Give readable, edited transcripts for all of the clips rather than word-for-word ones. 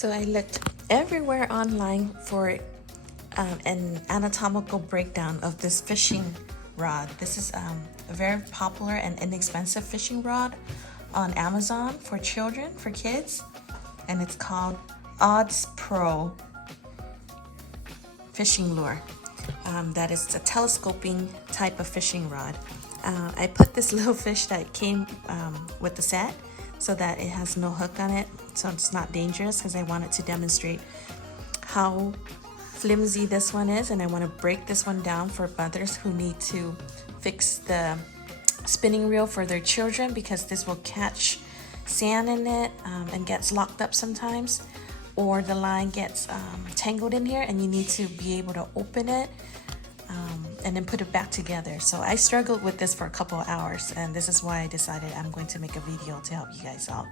So I looked everywhere online for an anatomical breakdown of this fishing rod. This is a very popular and inexpensive fishing rod on Amazon for children, for kids, and it's called Oddspro fishing lure. That is a telescoping type of fishing rod. I put this little fish that came with the set so that it has no hook on it, so it's not dangerous, because I wanted to demonstrate how flimsy this one is, and I want to break this one down for mothers who need to fix the spinning reel for their children, because this will catch sand in it and gets locked up sometimes, or the line gets tangled in here and you need to be able to open it and then put it back together. So I struggled with this for a couple of hours, and this is why I decided I'm going to make a video to help you guys out.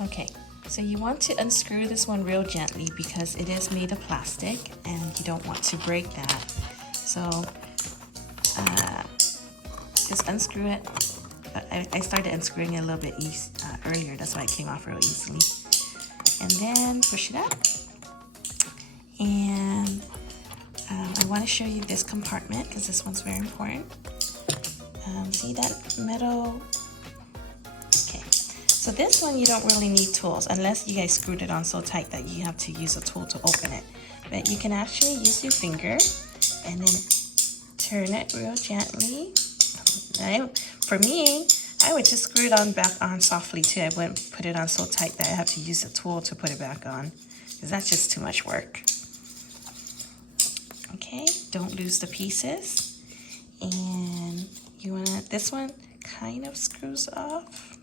Okay, so you want to unscrew this one real gently because it is made of plastic and you don't want to break that. So just unscrew it. I started unscrewing it a little bit earlier, that's why it came off real easily. And then push it up. And I want to show you this compartment because this one's very important. See that metal? Okay, so this one you don't really need tools unless you guys screwed it on so tight that you have to use a tool to open it. But you can actually use your finger and then turn it real gently. For me, I would just screw it on back on softly too. I wouldn't put it on so tight that I have to use a tool to put it back on, because that's just too much work. Okay, don't lose the pieces. And you wanna, this one kind of screws off.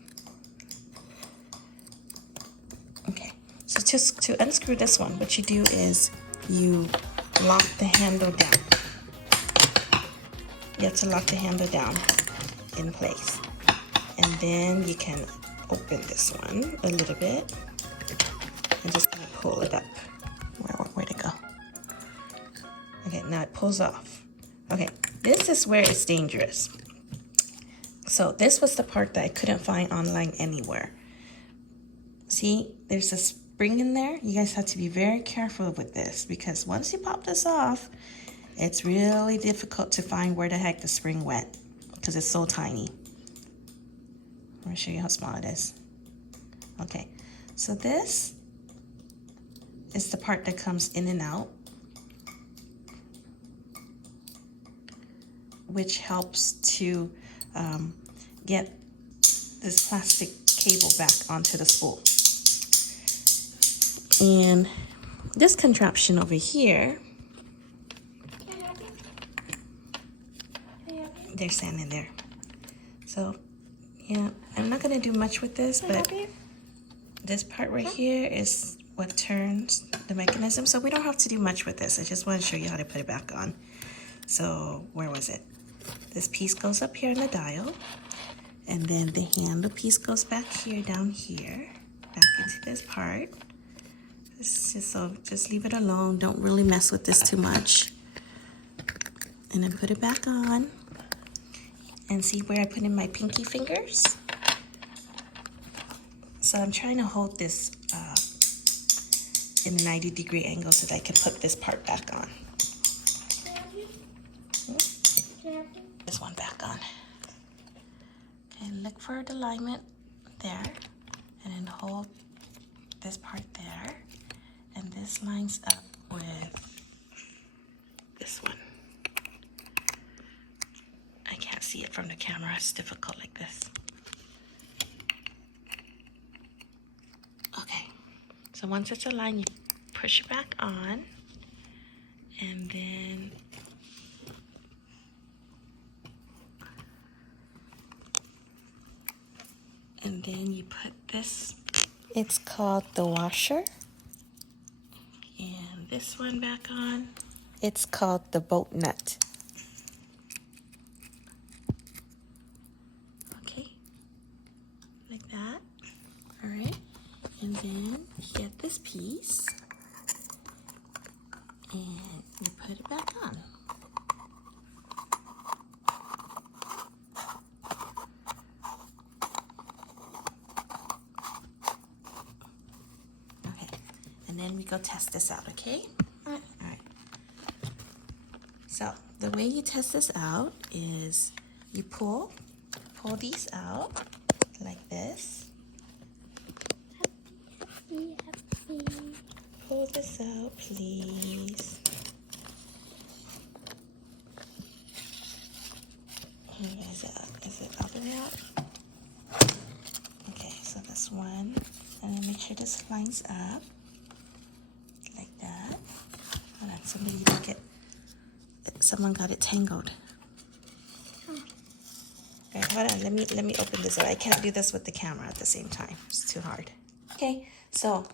Okay, so just to unscrew this one, what you do is you lock the handle down. You have to lock the handle down in place. And then you can open this one a little bit and just kind of pull it up. Where'd it go? Okay, now it pulls off. Okay, this is where it's dangerous. So this was the part that I couldn't find online anywhere. See, there's a spring in there. You guys have to be very careful with this, because once you pop this off, it's really difficult to find where the heck the spring went, because it's so tiny. I'm gonna show you how small it is. Okay, so this is the part that comes in and out, which helps to get this plastic cable back onto the spool. And this contraption over here, there's sand in there. So yeah, I'm not gonna do much with this, but this part right here is what turns the mechanism. So we don't have to do much with this. I just want to show you how to put it back on. So where was it? This piece goes up here in the dial, and then the handle piece goes back here, down here, back into this part. So just leave it alone. Don't really mess with this too much. And then put it back on. And see where I put in my pinky fingers? So I'm trying to hold this in a 90-degree angle so that I can put this part back on. This one back on. And look for the alignment there. And then hold this part there. And this lines up with this one. I can't see it from the camera. It's difficult like this. Okay. So once it's aligned, you push it back on. And then you put this, it's called the washer, and this one back on, it's called the bolt nut. Okay, like that. All right, and then you get this piece and you put it back on. go test this out, okay? All right. So the way you test this out is you pull these out like this. Pull this out, please. Is it all the way out? Okay, so that's one. And then make sure this lines up like that. Hold on, someone got it tangled. Alright, hold on, let me open this up. I can't do this with the camera at the same time. It's too hard. Okay, so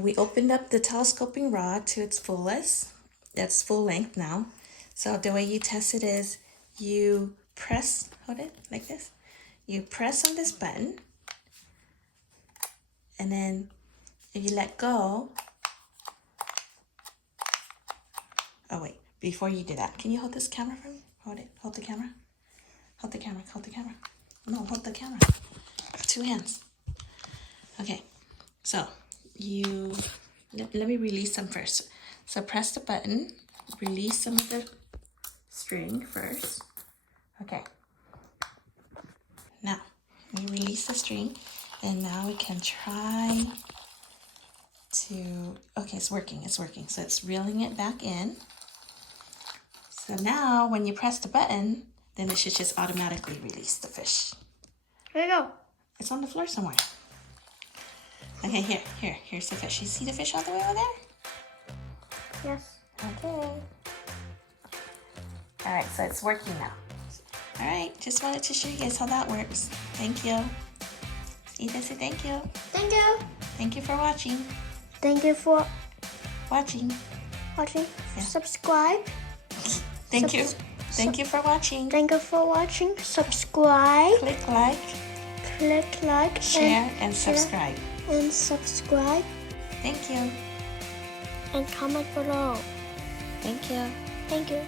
we opened up the telescoping rod to its fullest. That's full length now. So the way you test it is you press, hold it like this. You press on this button, and then if you let go, oh wait, before you do that, can you hold this camera for me? Hold it, hold the camera. Hold the camera, hold the camera. No, hold the camera. 2 hands. Okay, so let me release them first. So press the button, release some of the string first. Okay. Now, we release the string, and now we can try to, okay, it's working. So it's reeling it back in. So now, when you press the button, then it should just automatically release the fish. Where'd it go? It's on the floor somewhere. Okay, here's the fish. You see the fish all the way over there? Yes. Okay. All right, so it's working now. All right, just wanted to show you guys how that works. Thank you. Ethan, say thank you. Thank you. Thank you for watching. Thank you for Watching. Yeah. Subscribe. Thank you. Thank you for watching. Thank you for watching. Subscribe. Click like. Click like. Share and subscribe. And subscribe. Thank you. And comment below. Thank you. Thank you.